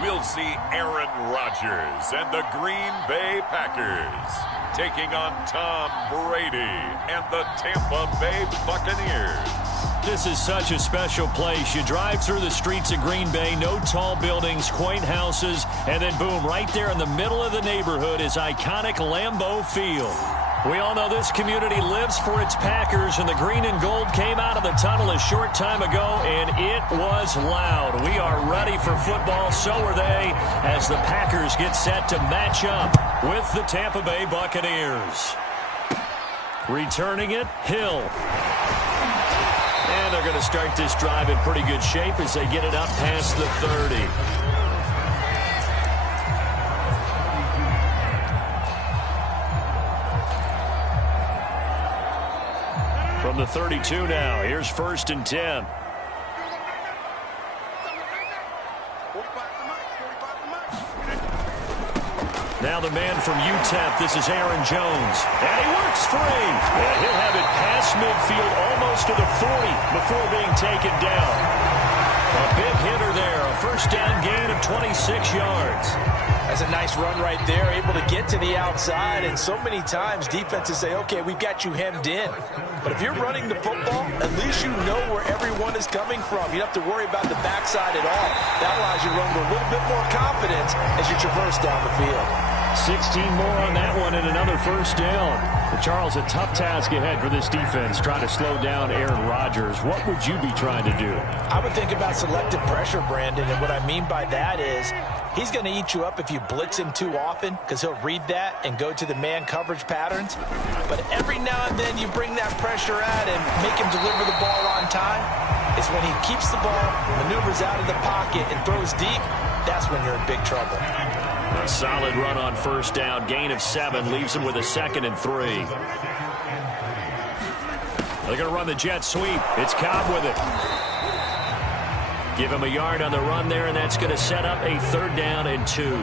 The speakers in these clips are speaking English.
we'll see Aaron Rodgers and the Green Bay Packers taking on Tom Brady and the Tampa Bay Buccaneers. This is such a special place. You drive through the streets of Green Bay, no tall buildings, quaint houses, and then boom, right there in the middle of the neighborhood is iconic Lambeau Field. We all know this community lives for its Packers, and the green and gold came out of the tunnel a short time ago, and it was loud. We are ready for football, so are they, as the Packers get set to match up with the Tampa Bay Buccaneers. Returning it, Hill. And they're going to start this drive in pretty good shape as they get it up past the 30. From the 32 now, here's 1st and 10. Now the man from UTEP, this is Aaron Jones. And he works free. And he'll have it past midfield almost to the 40 before being taken down. A big hitter there, a first down gain of 26 yards. That's a nice run right there, able to get to the outside. And so many times defenses say, okay, we've got you hemmed in. But if you're running the football, at least you know where everyone is coming from. You don't have to worry about the backside at all. That allows you to run with a little bit more confidence as you traverse down the field. 16 more on that one and another first down. But Charles, a tough task ahead for this defense, trying to slow down Aaron Rodgers. What would you be trying to do? I would think about selective pressure, Brandon, and what I mean by that is he's going to eat you up if you blitz him too often because he'll read that and go to the man coverage patterns. But every now and then you bring that pressure out and make him deliver the ball on time. It's when he keeps the ball, maneuvers out of the pocket, and throws deep, that's when you're in big trouble. A solid run on first down. Gain of 7 leaves him with a 2nd and 3. They're going to run the jet sweep. It's Cobb with it. Give him a yard on the run there, and that's going to set up a 3rd down and 2.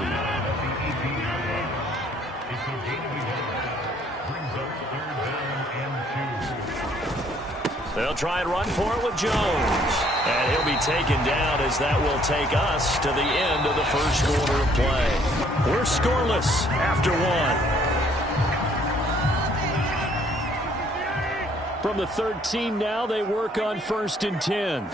They'll try and run for it with Jones. And he'll be taken down as that will take us to the end of the first quarter of play. We're scoreless after 1. From the 13 now, they work on 1st and 10.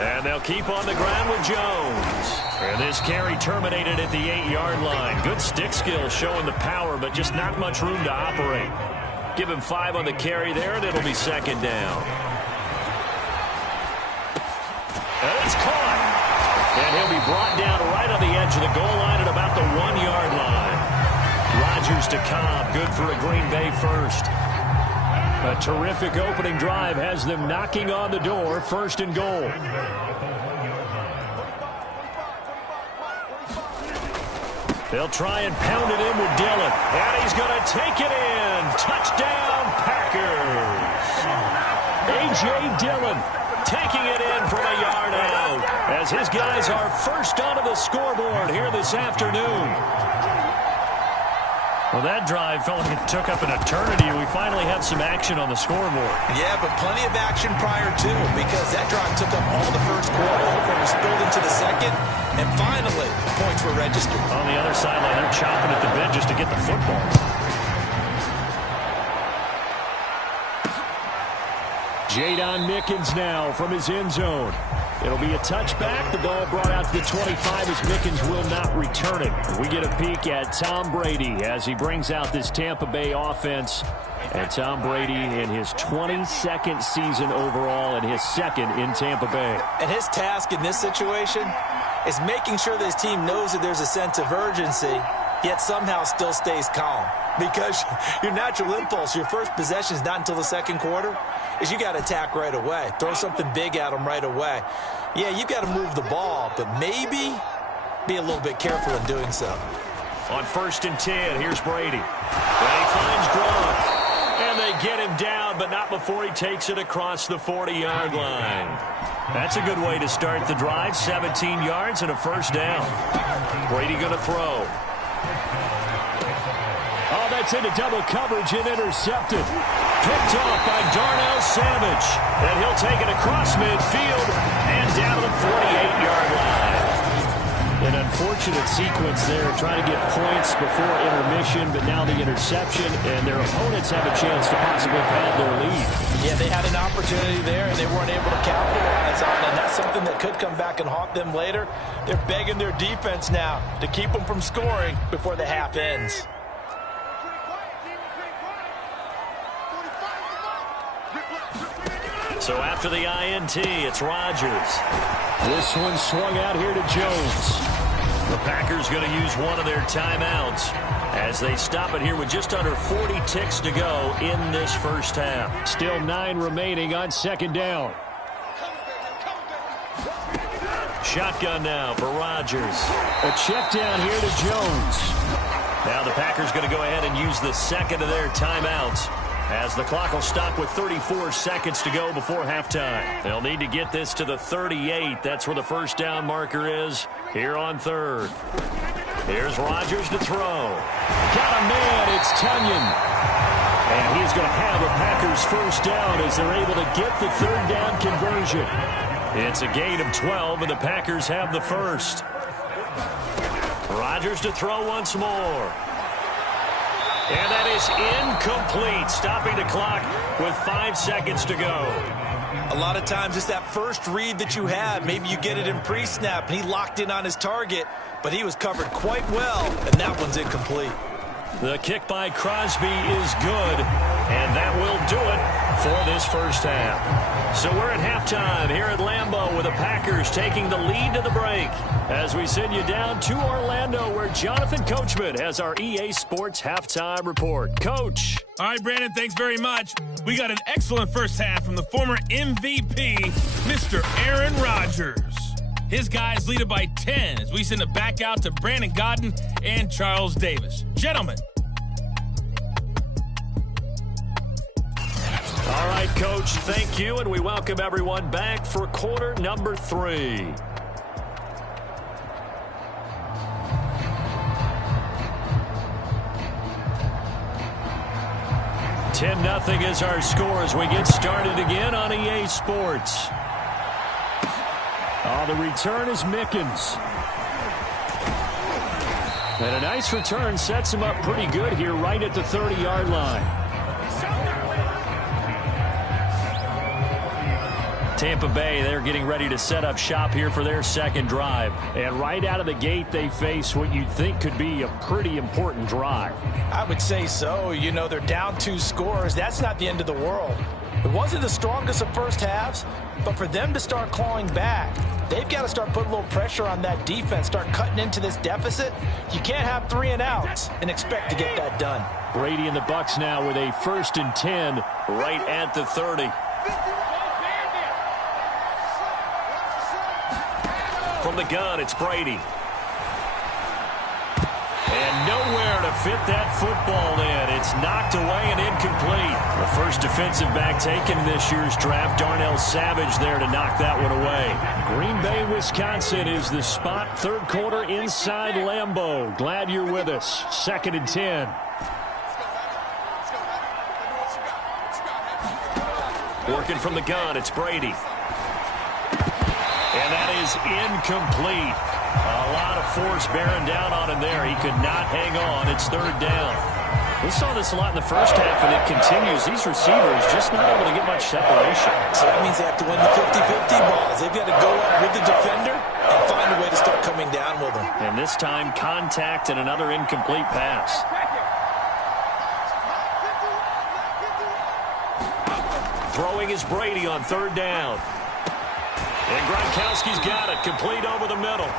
And they'll keep on the ground with Jones. And this carry terminated at the 8-yard line. Good stick skill showing the power, but just not much room to operate. Give him 5 on the carry there, and it'll be 2nd down. And it's caught. And he'll be brought down right on the edge of the goal line at about the 1-yard line. Rodgers to Cobb, good for a Green Bay first. A terrific opening drive has them knocking on the door, 1st and goal. They'll try and pound it in with Dillon. And he's going to take it in. Touchdown, Packers. A.J. Dillon taking it in from a yard out as his guys are first onto the scoreboard here this afternoon. Well, that drive felt like it took up an eternity, and we finally have some action on the scoreboard. Yeah, but plenty of action prior to, because that drive took up all the first quarter before it was spilled into the second, and finally, points were registered. On the other sideline, they're chopping at the bit just to get the football. Jadon Mickens now from his end zone. It'll be a touchback. The ball brought out to the 25 as Mickens will not return it. We get a peek at Tom Brady as he brings out this Tampa Bay offense. And Tom Brady in his 22nd season overall and his 2nd in Tampa Bay. And his task in this situation is making sure that his team knows that there's a sense of urgency, yet somehow still stays calm. Because your natural impulse, your first possession is not until the 2nd quarter, is you got to attack right away. Throw something big at them right away. Yeah, you got to move the ball, but maybe be a little bit careful in doing so. On 1st and 10, here's Brady. And he finds Gronk. And they get him down, but not before he takes it across the 40-yard line. That's a good way to start the drive. 17 yards and a first down. Brady going to throw. Oh, that's into double coverage and intercepted. Picked off by Darnell Savage. And he'll take it across midfield and down to the 48-yard line. unfortunate sequence there, trying to get points before intermission, but now the interception, and their opponents have a chance to possibly pad their lead. Yeah, they had an opportunity there, and they weren't able to capitalize on it, and that's something that could come back and haunt them later. They're begging their defense now to keep them from scoring before the half ends. So after the INT, it's Rodgers. This one swung out here to Jones. The Packers going to use one of their timeouts as they stop it here with just under 40 ticks to go in this first half. Still 9 remaining on second down. Shotgun now for Rodgers. A check down here to Jones. Now the Packers going to go ahead and use the second of their timeouts, as the clock will stop with 34 seconds to go before halftime. They'll need to get this to the 38. That's where the first down marker is here on third. Here's Rodgers to throw. Got a man. It's Tunyon. And he's going to have a Packers first down as they're able to get the third down conversion. It's a gain of 12, and the Packers have the first. Rodgers to throw once more. And that is incomplete, stopping the clock with 5 seconds to go. A lot of times it's that first read that you have. Maybe you get it in pre-snap, and he locked in on his target, but he was covered quite well, and that one's incomplete. The kick by Crosby is good, and that will do it for this first half. So we're at halftime here at Lambeau with the Packers taking the lead to the break as we send you down to Orlando, where Jonathan Coachman has our EA Sports halftime report. Coach. All right, Brandon, thanks very much. We got an excellent first half from the former MVP, Mr. Aaron Rodgers. His guys lead it by 10 as we send it back out to Brandon Godden and Charles Davis. Gentlemen. All right, Coach, thank you, and we welcome everyone back for quarter number 3. (10-0) is our score as we get started again on EA Sports. Oh, the return is Mickens. And a nice return sets him up pretty good here right at the 30-yard line. Tampa Bay, they're getting ready to set up shop here for their second drive. And right out of the gate, they face what you'd think could be a pretty important drive. I would say so. You know, they're down 2 scores. That's not the end of the world. It wasn't the strongest of first halves, but for them to start clawing back, they've got to start putting a little pressure on that defense, start cutting into this deficit. You can't have 3 and outs and expect to get that done. Brady and the Bucs now with a 1st and 10 right at the 30. From the gun, it's Brady. And nowhere to fit that football in. It's knocked away and incomplete. The first defensive back taken in this year's draft, Darnell Savage, there to knock that one away. Green Bay, Wisconsin is the spot. Third quarter inside Lambeau. Glad you're with us. 2nd and 10. Working from the gun, it's Brady. And that is incomplete. A lot of force bearing down on him there. He could not hang on. It's 3rd down. We saw this a lot in the first half, and it continues. These receivers just not able to get much separation. So that means they have to win the 50-50 balls. They've got to go up with the defender and find a way to start coming down with them. And this time, contact and another incomplete pass. Throwing is Brady on 3rd down. And Gronkowski's got it, complete over the middle.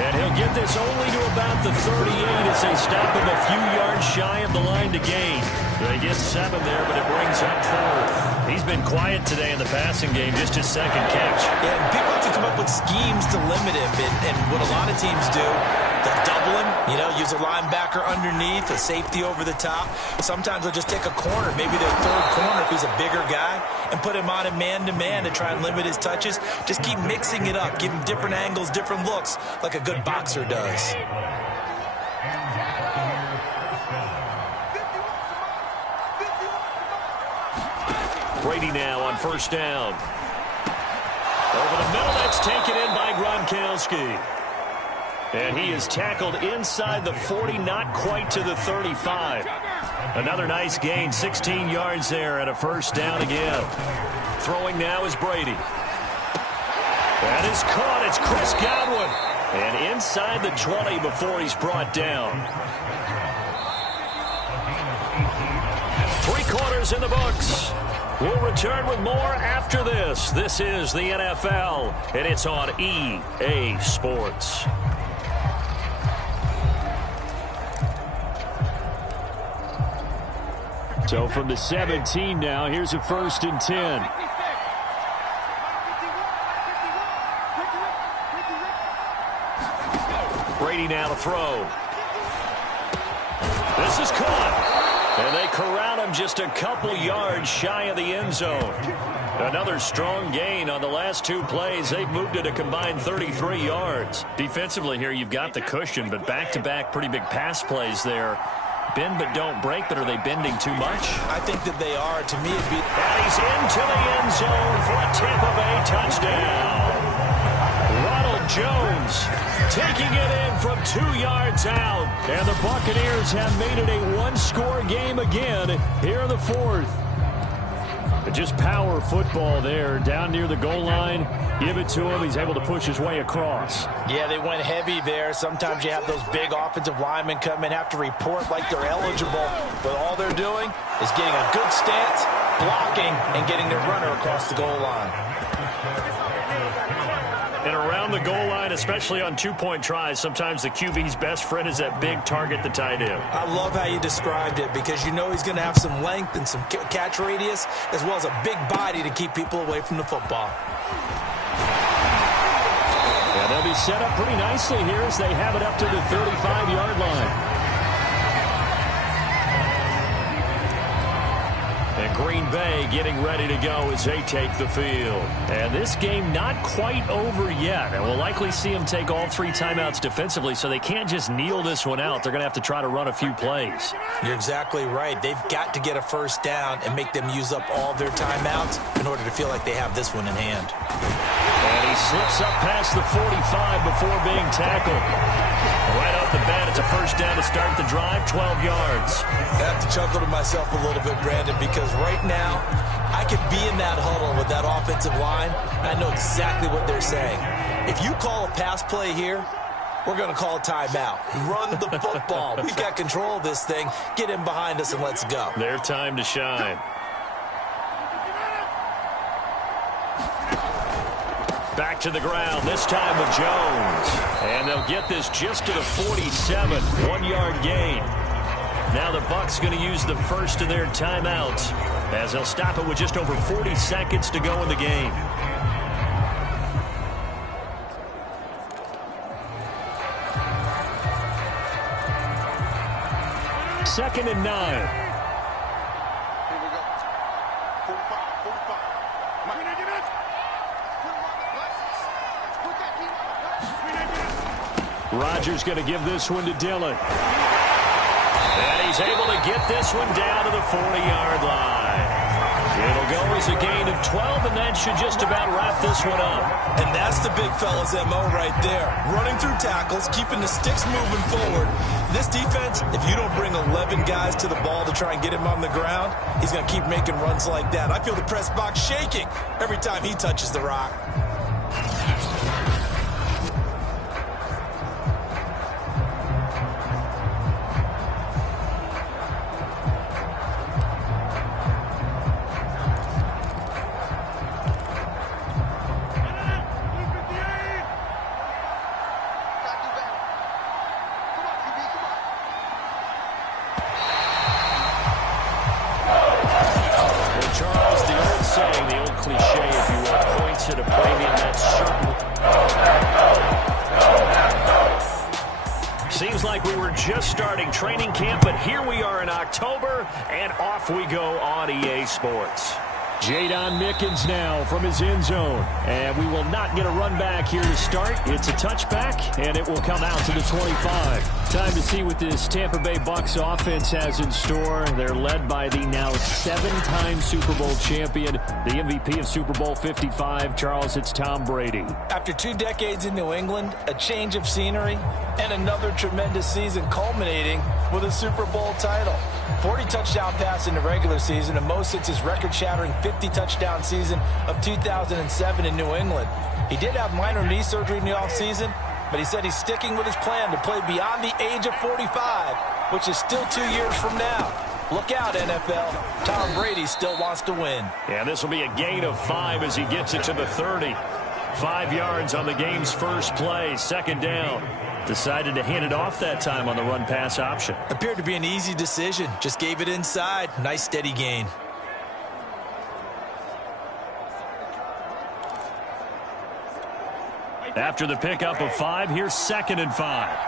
And he'll get this only to about the 38 as they stop him a few yards shy of the line to gain. They get 7 there, but it brings up 4th. He's been quiet today in the passing game, just his 2nd catch. Yeah, and people have to come up with schemes to limit him. And what a lot of teams do, they'll double him, you know, use a linebacker underneath, a safety over the top. Sometimes they'll just take a corner, maybe their 3rd corner if he's a bigger guy, and put him on a man-to-man to try and limit his touches. Just keep mixing it up, give him different angles, different looks, like a good boxer does. Brady now on 1st down. Over the middle, that's taken in by Gronkowski. And he is tackled inside the 40, not quite to the 35. Another nice gain, 16 yards there and a first down again. Throwing now is Brady. That is caught. It's Chris Godwin. And inside the 20 before he's brought down. 3 quarters in the books. We'll return with more after this. This is the NFL, and it's on EA Sports. So from the 17 now, here's a 1st and 10. Brady now to throw. This is caught. And they corral him just a couple yards shy of the end zone. Another strong gain on the last 2 plays. They've moved it a combined 33 yards. Defensively here, you've got the cushion, but back-to-back pretty big pass plays there. Bend but don't break, but are they bending too much? I think that they are. To me, it'd be... And he's into the end zone for a Tampa Bay touchdown. Ronald Jones taking it in from 2 yards out. And the Buccaneers have made it a 1-score game again here in the 4th. Just power football there down near the goal line. Give it to him. He's able to push his way across. Yeah, they went heavy there. Sometimes you have those big offensive linemen come in, have to report like they're eligible. But all they're doing is getting a good stance, blocking, and getting their runner across the goal line. And around the goal line, especially on 2-point tries, sometimes the QB's best friend is that big target, the tight end. I love how you described it because you know he's going to have some length and some catch radius as well as a big body to keep people away from the football. Yeah, they'll be set up pretty nicely here as they have it up to the 35-yard line. And Green Bay getting ready to go as they take the field. And this game not quite over yet. And we'll likely see them take all 3 timeouts defensively, so they can't just kneel this one out. They're going to have to try to run a few plays. You're exactly right. They've got to get a first down and make them use up all their timeouts in order to feel like they have this one in hand. And he slips up past the 45 before being tackled. Right off the bat, it's a first down to start the drive, 12 yards. I have to chuckle to myself a little bit, Brandon, because right now I could be in that huddle with that offensive line, and I know exactly what they're saying. If you call a pass play here, we're going to call a timeout. Run the football. We've got control of this thing. Get in behind us and let's go. Their time to shine. Back to the ground, this time with Jones. And they'll get this just to the 47, 1-yard gain. Now the Bucs going to use the first of their timeouts as they'll stop it with just over 40 seconds to go in the game. Second and 9. Rodgers going to give this one to Dillon. And he's able to get this one down to the 40-yard line. It'll go as a gain of 12, and that should just about wrap this one up. And that's the big fella's MO right there. Running through tackles, keeping the sticks moving forward. This defense, if you don't bring 11 guys to the ball to try and get him on the ground, he's going to keep making runs like that. I feel the press box shaking every time he touches the rock. Seems like we were just starting training camp, but here we are in October, and off we go on EA Sports. Jadon Mickens now from his end zone. And we will not get a run back here to start. It's a touchback, and it will come out to the 25. Time to see what this Tampa Bay Bucs offense has in store. They're led by the now 7-time Super Bowl champion, the MVP of Super Bowl 55. Charles, it's Tom Brady. After 2 decades in New England, a change of scenery, and another tremendous season culminating with a Super Bowl title. 40 touchdown pass in the regular season, and most since his record-shattering 50-touchdown season of 2007 in New England. He did have minor knee surgery in the offseason, but he said he's sticking with his plan to play beyond the age of 45, which is still 2 years from now. Look out, NFL. Tom Brady still wants to win. Yeah, this will be a gain of 5 as he gets it to the 30. 5 yards on the game's first play, second down. Decided to hand it off that time on the run-pass option. Appeared to be an easy decision. Just gave it inside. Nice steady gain. After the pickup of 5, here's 2nd and 5.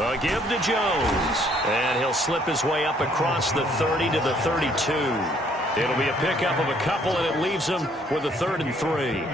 A give to Jones, and he'll slip his way up across the 30 to the 32. It'll be a pickup of a couple, and it leaves him with a 3rd and 3.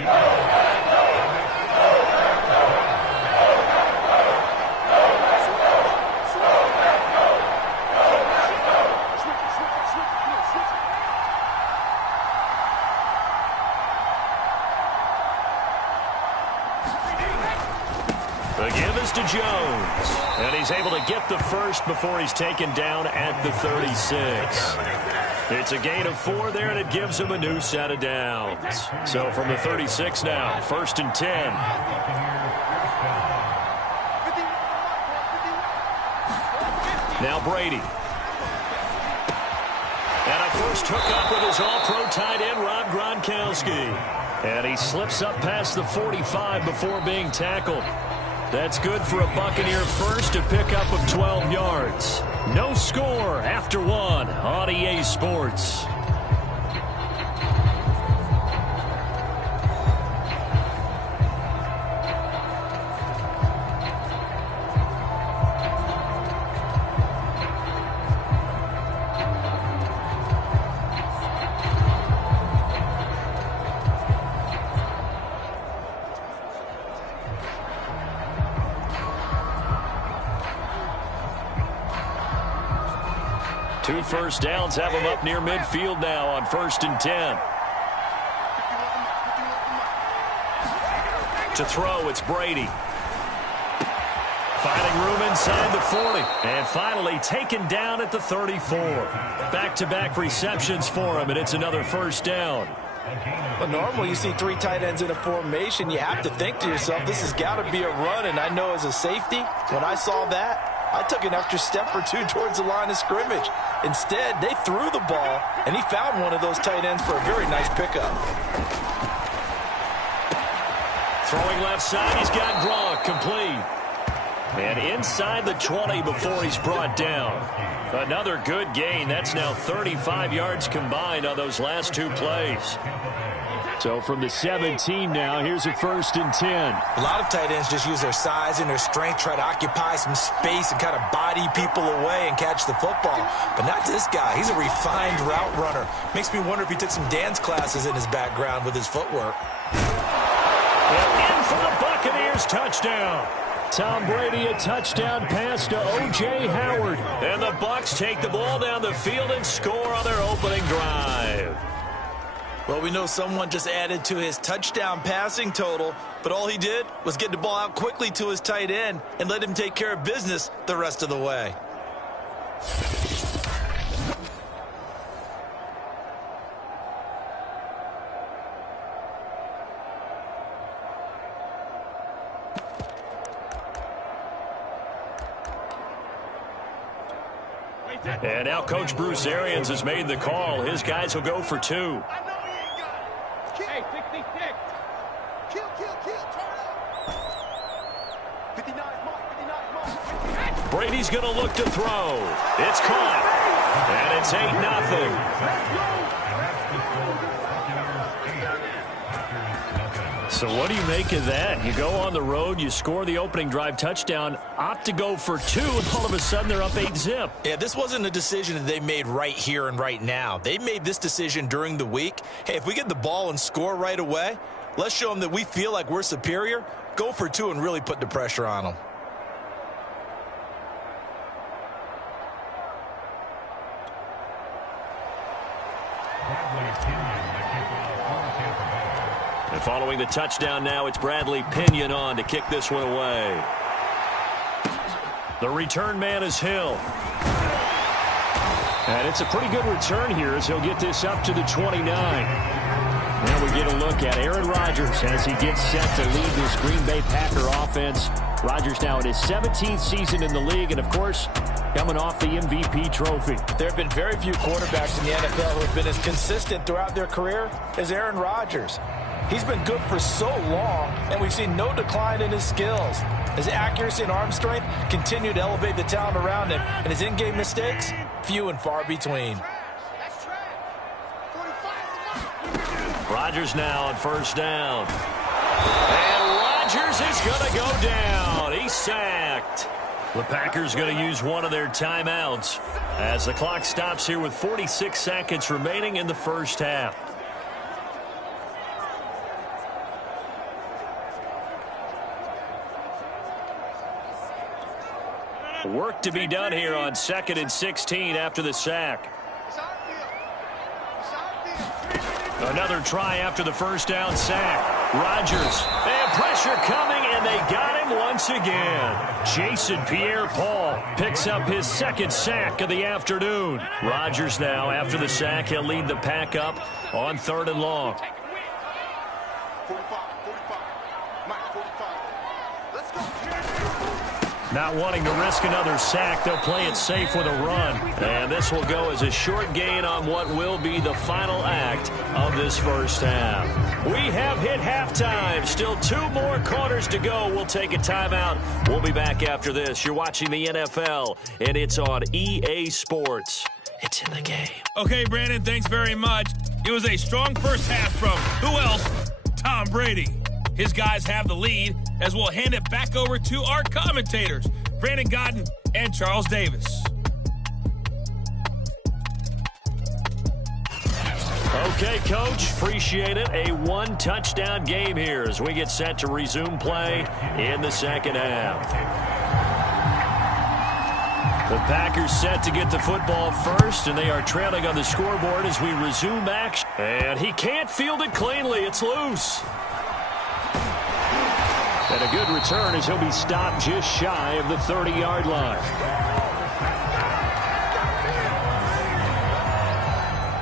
The give is to Jones, and he's able to get the first before he's taken down at the 36. It's a gain of 4 there, and it gives him a new set of downs. So from the 36 now, 1st and 10. Now Brady. And a first hookup with his all-pro tight end, Rob Gronkowski. And he slips up past the 45 before being tackled. That's good for a Buccaneer first, a pickup of 12 yards. No score after 1 on EA Sports. Two first downs have him up near midfield now on 1st and 10. To throw, it's Brady. Finding room inside the 40. And finally taken down at the 34. Back-to-back receptions for him, and it's another first down. But normally you see 3 tight ends in a formation. You have to think to yourself, this has got to be a run. And I know as a safety, when I saw that, I took an extra step or 2 towards the line of scrimmage. Instead, they threw the ball, and he found one of those tight ends for a very nice pickup. Throwing left side, he's got Gronk complete. And inside the 20 before he's brought down. Another good gain. That's now 35 yards combined on those last 2 plays. So from the 17 now, here's a 1st and 10. A lot of tight ends just use their size and their strength, try to occupy some space and kind of body people away and catch the football. But not this guy. He's a refined route runner. Makes me wonder if he took some dance classes in his background with his footwork. In for the Buccaneers, touchdown. Tom Brady, a touchdown pass to O.J. Howard. And the Bucs take the ball down the field and score on their opening drive. Well, we know someone just added to his touchdown passing total, but all he did was get the ball out quickly to his tight end and let him take care of business the rest of the way. And now Coach Bruce Arians has made the call. His guys will go for 2. Hey, tick. Kill, turn up. 59 mark. Brady's going to look to throw. It's caught. And it's 8-0. So what do you make of that? You go on the road, you score the opening drive touchdown, opt to go for 2, and all of a sudden they're up 8-zip. Yeah, this wasn't a decision that they made right here and right now. They made this decision during the week. Hey, if we get the ball and score right away, let's show them that we feel like we're superior. Go for 2 and really put the pressure on them. And following the touchdown now, it's Bradley Pinion on to kick this one away. The return man is Hill. And it's a pretty good return here as he'll get this up to the 29. Now we get a look at Aaron Rodgers as he gets set to lead this Green Bay Packer offense. Rodgers now in his 17th season in the league, and of course, coming off the MVP trophy. There have been very few quarterbacks in the NFL who have been as consistent throughout their career as Aaron Rodgers. He's been good for so long, and we've seen no decline in his skills. His accuracy and arm strength continue to elevate the talent around him, and his in-game mistakes, few and far between. Rodgers now on first down. And Rodgers is going to go down. He's sacked. The Packers going to use one of their timeouts as the clock stops here with 46 seconds remaining in the first half. Work to be done here on 2nd and 16 after the sack. Another try after the first down sack. Rodgers, and pressure coming, and they got him once again. Jason Pierre-Paul picks up his 2nd sack of the afternoon. Rodgers now, after the sack, he'll lead the pack up on 3rd and long. 45, Mike, 45. Let's go. Not wanting to risk another sack, they'll play it safe with a run. And this will go as a short gain on what will be the final act of this first half. We have hit halftime. Still 2 more quarters to go. We'll take a timeout. We'll be back after this. You're watching the NFL, and it's on EA Sports. It's in the game. Okay, Brandon, thanks very much. It was a strong first half from who else? Tom Brady. His guys have the lead as we'll hand it back over to our commentators, Brandon Godden and Charles Davis. Okay, Coach, appreciate it. A 1-touchdown game here as we get set to resume play in the second half. The Packers set to get the football first, and they are trailing on the scoreboard as we resume action. And he can't field it cleanly. It's loose. And a good return as he'll be stopped just shy of the 30-yard line.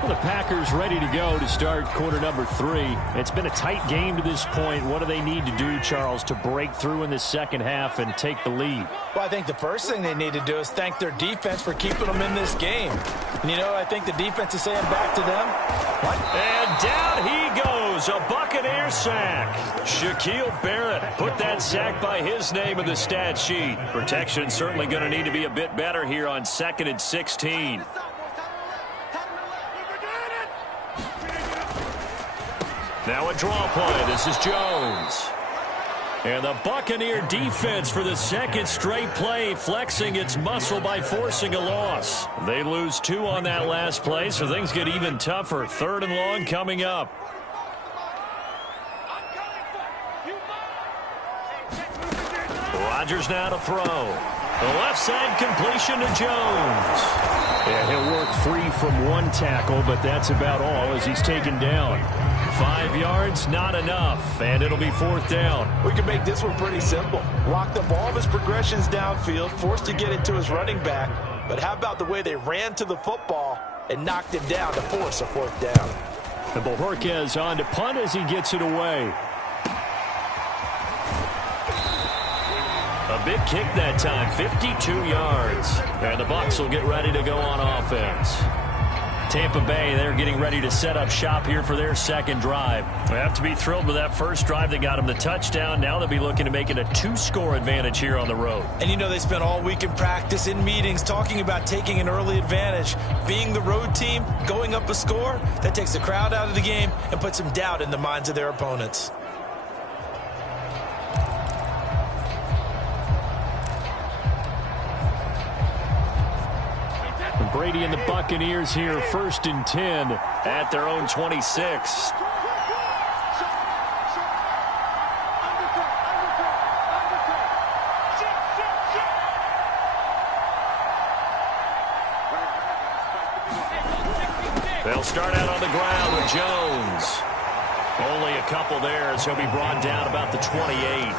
Well, the Packers ready to go to start quarter number 3. It's been a tight game to this point. What do they need to do, Charles, to break through in the second half and take the lead? Well, I think the first thing they need to do is thank their defense for keeping them in this game. And, you know, I think the defense is saying back to them. What? And down he goes, a Buccaneer sack. Shaquille Barrett put that sack by his name in the stat sheet. Protection certainly going to need to be a bit better here on 2nd and 16. Now a draw play. This is Jones. And the Buccaneer defense for the second straight play flexing its muscle by forcing a loss. They lose 2 on that last play, so things get even tougher. 3rd and long coming up. Rodgers now to throw. The left side completion to Jones. Yeah, he'll work free from 1 tackle, but that's about all as he's taken down. 5 yards, not enough, and it'll be 4th down. We can make this one pretty simple. Lock up all of his progressions downfield, forced to get it to his running back. But how about the way they ran to the football and knocked him down to force a 4th down? And Bojorquez on to punt as he gets it away. A big kick that time, 52 yards. And the Bucs will get ready to go on offense. Tampa Bay, they're getting ready to set up shop here for their second drive. They have to be thrilled with that first drive that got them the touchdown. Now they'll be looking to make it a 2-score advantage here on the road. And you know they spent all week in practice, in meetings, talking about taking an early advantage. Being the road team, going up a score, that takes the crowd out of the game and puts some doubt in the minds of their opponents. Brady and the Buccaneers here, 1st and 10 at their own 26. They'll start out on the ground with Jones. Only a couple there as he'll be brought down about the 28.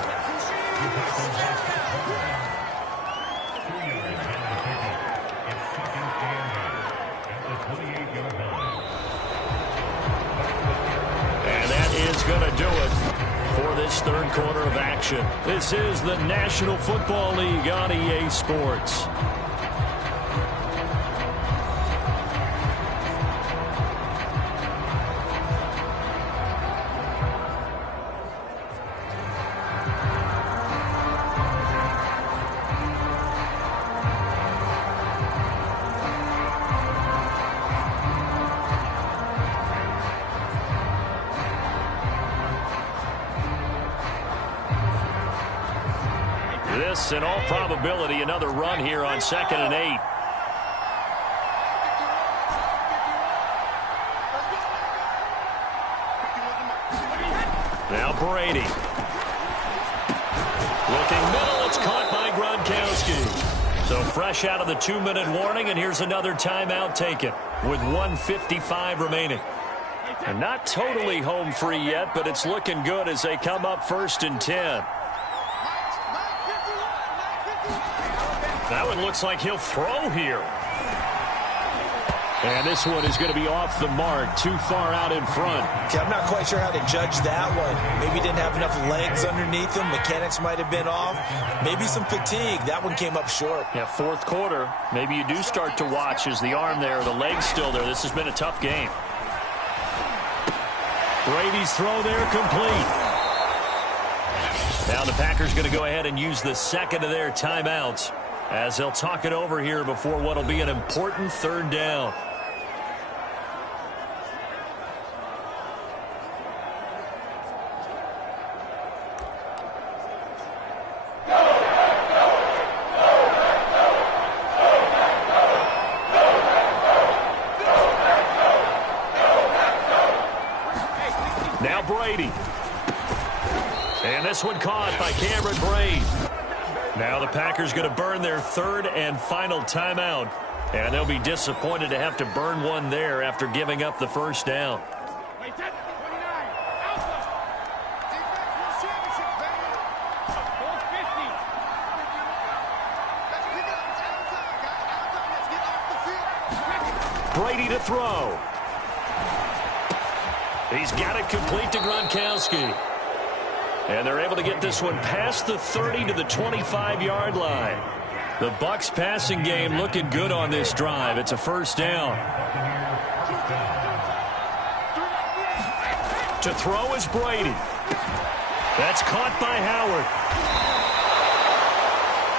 And that is going to do it for this third quarter of action. This is the National Football League on EA Sports. This, in all probability, another run here on 2nd and 8. Now Brady. Looking middle, it's caught by Gronkowski. So fresh out of the 2-minute warning, and here's another timeout taken with 1:55 remaining. And not totally home free yet, but it's looking good as they come up 1st and 10. That one looks like he'll throw here. And this one is going to be off the mark, too far out in front. Okay, I'm not quite sure how to judge that one. Maybe didn't have enough legs underneath him. Mechanics might have been off. Maybe some fatigue. That one came up short. Yeah, 4th quarter. Maybe you do start to watch as the arm there, the leg's still there. This has been a tough game. Brady's throw there complete. Now the Packers going to go ahead and use the second of their timeouts as they'll talk it over here before what will be an important 3rd down. Now Brady. And this one caught by Cameron Brate. Now the Packers going to burn their 3rd and final timeout. And they'll be disappointed to have to burn one there after giving up the 1st down. Brady to throw. He's got it complete to Gronkowski. And they're able to get this one past the 30 to the 25-yard line. The Bucs passing game looking good on this drive. It's a 1st down. To throw is Brady. That's caught by Howard.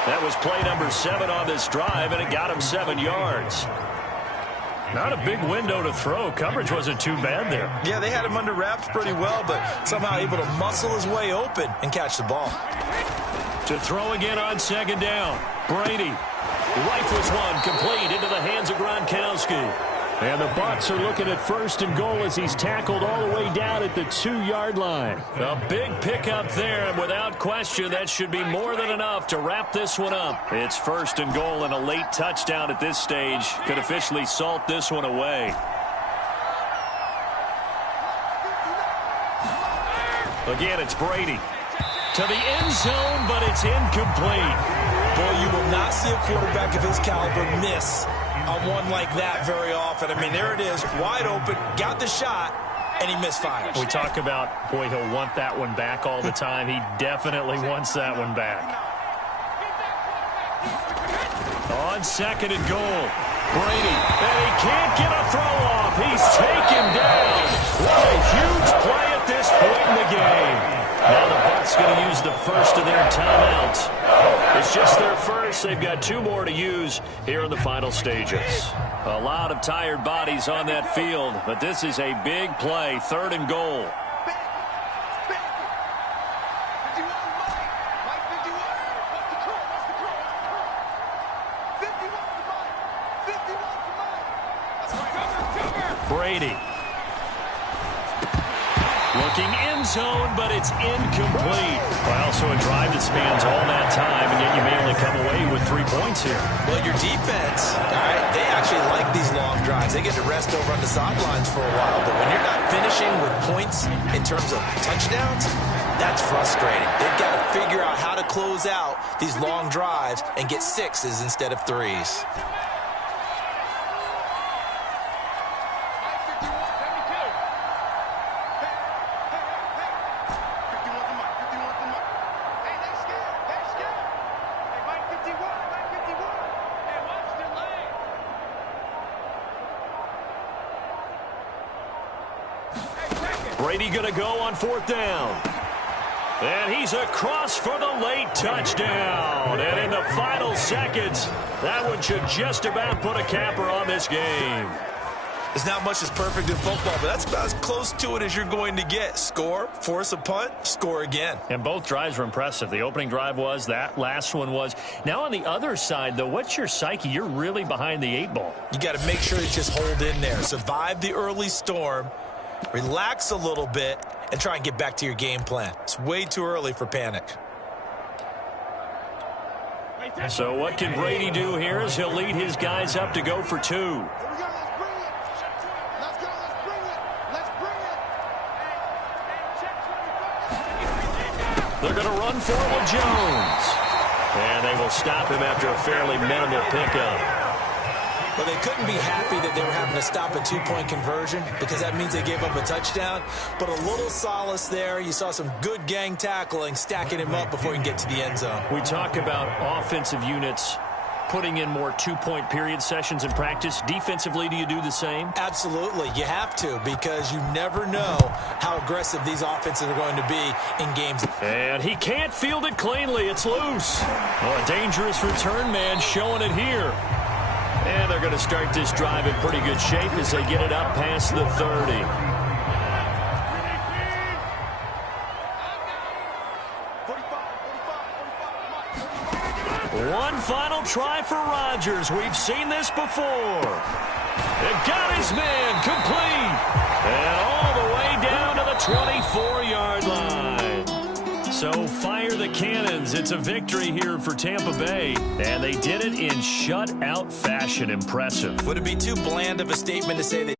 That was play number 7 on this drive, and it got him 7 yards. Not a big window to throw. Coverage wasn't too bad there. Yeah, they had him under wraps pretty well, but somehow able to muscle his way open and catch the ball. To throw again on 2nd down. Brady rifles one complete into the hands of Gronkowski. And the Bucs are looking at 1st and goal as he's tackled all the way down at the 2-yard line. A big pickup there, and without question, that should be more than enough to wrap this one up. It's 1st and goal, and a late touchdown at this stage could officially salt this one away. Again, it's Brady. To the end zone, but it's incomplete. Boy, you will not see a quarterback of his caliber miss on one like that very often. I mean, there it is, wide open, got the shot, and he misfires. We talk about, boy, he'll want that one back all the time. He definitely wants that one back. On 2nd and goal, Brady, and he can't get a throw off. He's taken down. What a huge play at this point in the game. Now the Bucs going to use the 1st of their timeouts. It's just their 1st. They've got 2 more to use here in the final stages. A lot of tired bodies on that field, but this is a big play, 3rd and goal. Brady. Looking end zone, but it's incomplete. Well, so a drive that spans all that time, and yet you may only come away with 3 points here. Well, your defense, all right, they actually like these long drives. They get to rest over on the sidelines for a while, but when you're not finishing with points in terms of touchdowns, that's frustrating. They've got to figure out how to close out these long drives and get 6s instead of 3s. Brady going to go on 4th down. And he's across for the late touchdown. And in the final seconds, that one should just about put a capper on this game. There's not much that's perfect in football, but that's about as close to it as you're going to get. Score, force a punt, score again. And both drives were impressive. The opening drive was, that last one was. Now on the other side, though, what's your psyche? You're really behind the 8 ball. You got to make sure you just hold in there. Survive the early storm, relax a little bit, and try and get back to your game plan. It's way too early for panic. So what can Brady do here as he'll lead his guys up to go for 2? Here we go. Let's bring it. Let's go. Let's bring it. Let's bring it. They're going to run for it with Jones. And they will stop him after a fairly minimal pickup. Well, they couldn't be happy that they were having to stop a 2-point conversion because that means they gave up a touchdown. But a little solace there. You saw some good gang tackling, stacking him up before he can get to the end zone. We talk about offensive units putting in more 2-point period sessions in practice. Defensively, do you do the same? Absolutely. You have to because you never know how aggressive these offenses are going to be in games. And he can't field it cleanly. It's loose. Well, a dangerous return man showing it here. And they're going to start this drive in pretty good shape as they get it up past the 30. One final try for Rodgers. We've seen this before. It got his man complete. And all the way down to the 24-yard line. So fire the cannons. It's a victory here for Tampa Bay. And they did it in shutout fashion. Impressive. Would it be too bland of a statement to say that